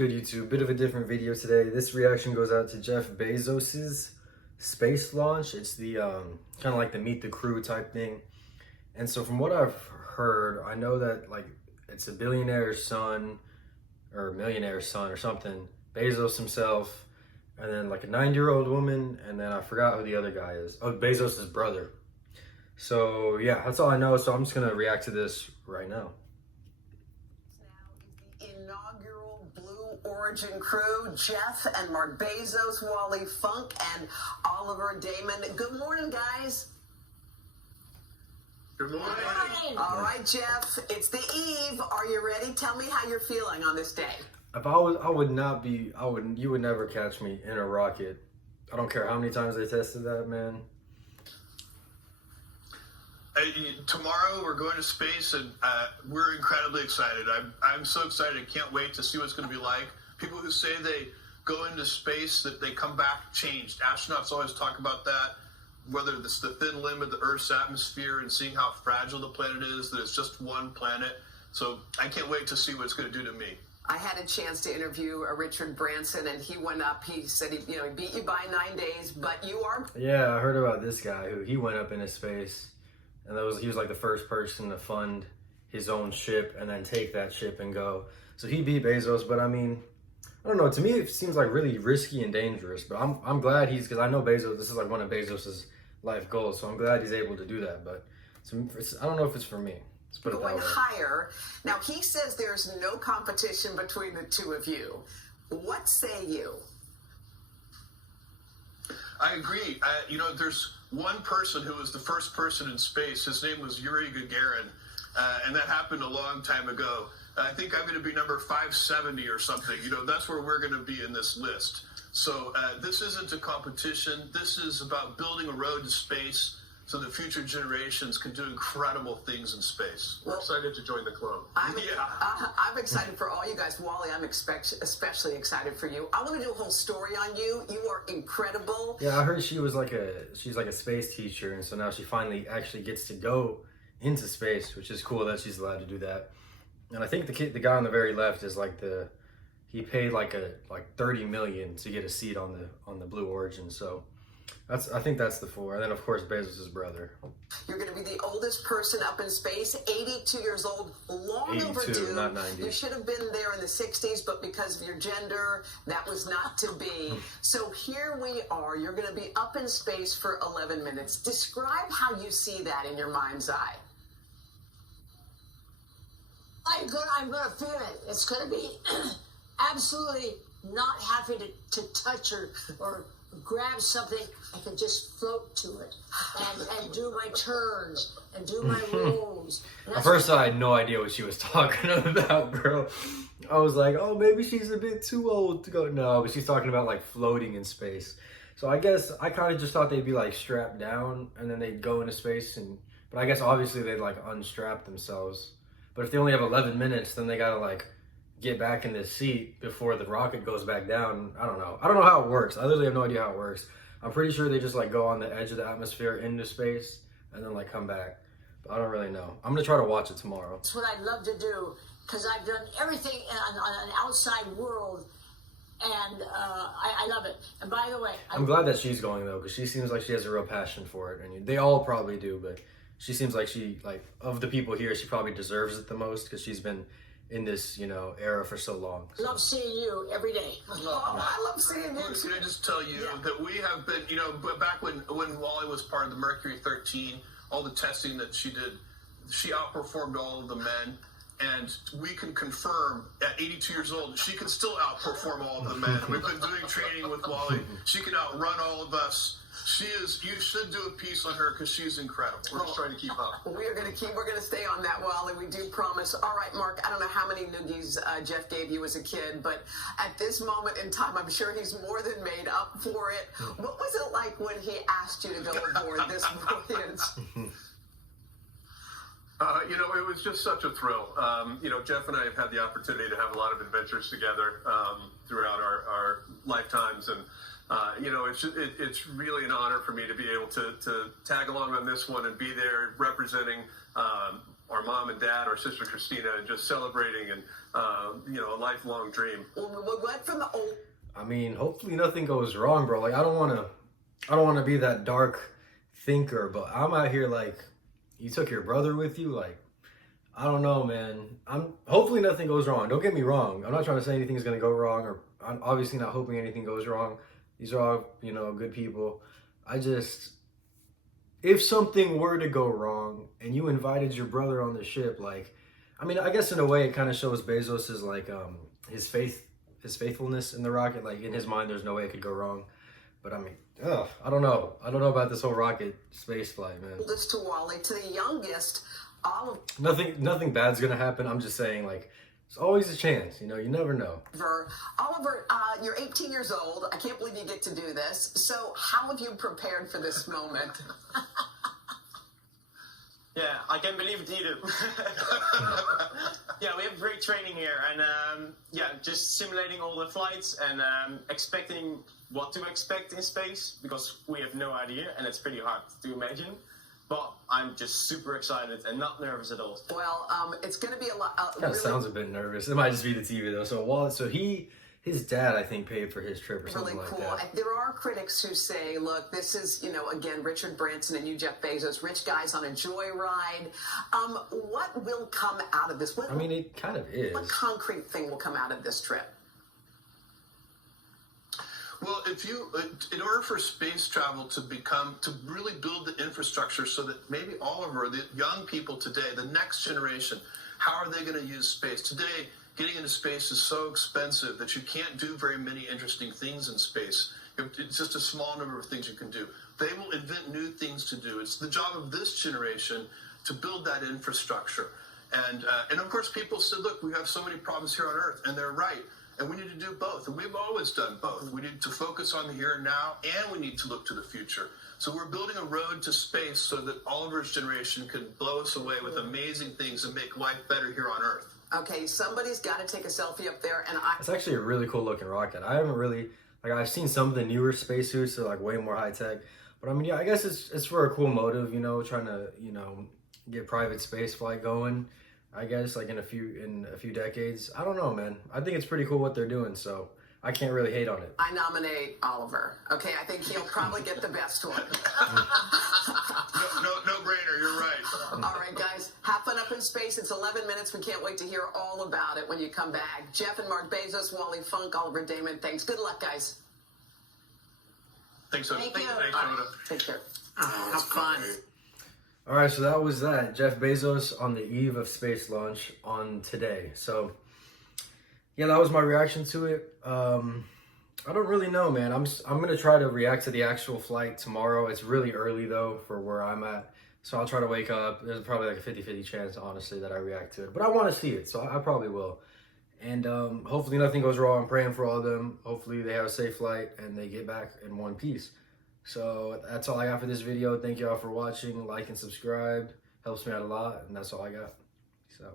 good, YouTube? Bit of a different video today. This reaction goes out to Jeff Bezos's space launch. It's the kind of like the meet the crew type thing. And so from what I've heard, I know that like it's a billionaire's son or millionaire's son or something, Bezos himself, and then like a 90-year-old woman, and then I forgot who the other guy is. Oh, Bezos's brother. So yeah, that's all I know. So I'm just gonna react to this right now. Inaugural Blue Origin crew, Jeff and Mark Bezos, Wally Funk, and Oliver Damon. Good morning, guys. Good morning. All right, Jeff, it's the eve. Are you ready? Tell me how you're feeling on this day. If I was, you would never catch me in a rocket. I don't care how many times they tested that, man. Tomorrow we're going to space, and we're incredibly excited. I'm so excited. I can't wait to see what it's going to be like. People who say they go into space, that they come back changed. Astronauts always talk about that, whether it's the thin limb of the Earth's atmosphere and seeing how fragile the planet is, that it's just one planet. So I can't wait to see what it's going to do to me. I had a chance to interview Richard Branson, and he went up. He said he beat you by 9 days, but you are. Yeah, I heard about this guy who he went up into space. And he was like the first person to fund his own ship and then take that ship and go. So he beat Bezos, but I mean, I don't know. To me, it seems like really risky and dangerous. But I'm glad because I know Bezos. This is like one of Bezos's life goals. So I'm glad he's able to do that. But I don't know if it's for me. Let's put it that Going way. higher. Now he says there's no competition between the two of you. What say you? I agree. There's one person who was the first person in space. His name was Yuri Gagarin, and that happened a long time ago. I think I'm going to be number 570 or something. That's where we're going to be in this list. So this isn't a competition. This is about building a road to space so that future generations can do incredible things in space. We're excited to join the club. I'm excited for all you guys. Wally, I'm especially excited for you. I want to do a whole story on you. You are incredible. Yeah, I heard she's like a space teacher, and so now she finally actually gets to go into space, which is cool that she's allowed to do that. And I think the guy on the very left is like he paid like 30 million to get a seat on the Blue Origin. So I think that's the four. And then of course Bezos' brother. You're going to be the oldest person up in space, 82 years old, long 82, overdue. not 90. You should have been there in the 60s, but because of your gender, that was not to be. So here we are. You're going to be up in space for 11 minutes. Describe how you see that in your mind's eye. I'm gonna feel it. It's gonna be absolutely not having to touch or grab something. I can just float to it and do my turns and do my rolls. At first, I had no idea what she was talking about, girl. I was like, oh, maybe she's a bit too old to go. No, but she's talking about like floating in space. So I guess I kind of just thought they'd be like strapped down and then they'd go into space. But I guess obviously they'd like unstrap themselves. But if they only have 11 minutes, then they gotta like get back in this seat before the rocket goes back down. I don't know. I don't know how it works. I literally have no idea how it works. I'm pretty sure they just like go on the edge of the atmosphere into space and then like come back. But I don't really know. I'm gonna try to watch it tomorrow. That's what I'd love to do because I've done everything on an outside world, and I love it. And by the way, I'm glad that she's going though, because she seems like she has a real passion for it, and they all probably do, but she seems like of the people here, she probably deserves it the most because she's been in this, era for so long. So. Love seeing you every day. Oh, I love seeing you too. Can I just tell you that we have been, back when Wally was part of the Mercury 13, all the testing that she did, she outperformed all of the men. And we can confirm at 82 years old, she can still outperform all of the men. We've been doing training with Wally. She can outrun all of us. You should do a piece on her because she's incredible. We're just trying to keep up. We're going to stay on that, Wally. We do promise. All right, Mark, I don't know how many noogies Jeff gave you as a kid, but at this moment in time, I'm sure he's more than made up for it. What was it like when he asked you to go aboard this voyage? It was just such a thrill. Jeff and I have had the opportunity to have a lot of adventures together throughout our lifetimes, and it's really an honor for me to be able to tag along on this one and be there representing our mom and dad, our sister Christina, and just celebrating and a lifelong dream. We went from the old. I mean, hopefully nothing goes wrong, bro. Like, I don't want to be that dark thinker, but I'm out here like, you took your brother with you, like, I don't know, man. Hopefully nothing goes wrong. Don't get me wrong. I'm not trying to say anything's gonna go wrong, or I'm obviously not hoping anything goes wrong. These are all, good people. If something were to go wrong and you invited your brother on the ship, like, I mean, I guess in a way it kind of shows Bezos's like his faithfulness in the rocket. Like, in his mind, there's no way it could go wrong. But I mean, I don't know. I don't know about this whole rocket space flight, man. Oldest to Wally, to the youngest, Oliver. Nothing bad's gonna happen. I'm just saying, like, there's always a chance. You never know. Oliver, you're 18 years old. I can't believe you get to do this. So how have you prepared for this moment? Yeah, I can't believe it either. Yeah, we have great training here, and just simulating all the flights and expecting what to expect in space, because we have no idea, and it's pretty hard to imagine. But I'm just super excited and not nervous at all. Well, it's going to be a lot. Kind of sounds a bit nervous. It might just be the TV though. So his dad, I think, paid for his trip or something really like cool. that. There are critics who say, look, this is, again, Richard Branson and you, Jeff Bezos, rich guys on a joyride. What will come out of this? I mean, it kind of is. What concrete thing will come out of this trip? Well, in order for space travel to really build the infrastructure so that maybe Oliver, the young people today, the next generation, how are they going to use space? Today, getting into space is so expensive that you can't do very many interesting things in space. It's just a small number of things you can do. They will invent new things to do. It's the job of this generation to build that infrastructure. And of course, people said, look, we have so many problems here on Earth, and they're right. And we need to do both. And we've always done both. We need to focus on the here and now, and we need to look to the future. So we're building a road to space so that Oliver's generation can blow us away with amazing things and make life better here on Earth. Okay, somebody's got to take a selfie up there, and It's actually a really cool looking rocket. I haven't really, I've seen some of the newer spacesuits, so way more high tech. But I mean, yeah, I guess it's for a cool motive, trying to, get private space flight going. I guess in a few decades. I don't know, man. I think it's pretty cool what they're doing, so I can't really hate on it. I nominate Oliver. Okay, I think he'll probably get the best one. No brainer. You're right. All right, guys, have fun up in space. It's 11 minutes. We can't wait to hear all about it when you come back. Jeff and Mark Bezos, Wally Funk, Oliver Damon. Thanks. Good luck, guys. Thanks, Soda. Thank you. Thanks, Soda. Take care. Have fun. All right, so that was that. Jeff Bezos on the eve of space launch on today. So, yeah, that was my reaction to it. I don't really know, man. I'm gonna try to react to the actual flight tomorrow. It's really early though for where I'm at, so I'll try to wake up. There's probably a 50-50 chance, honestly, that I react to it. But I want to see it, so I probably will. And hopefully nothing goes wrong. I'm praying for all of them. Hopefully they have a safe flight and they get back in one piece. So that's all I got for this video. Thank you all for watching. Like and subscribe. Helps me out a lot. And that's all I got. So.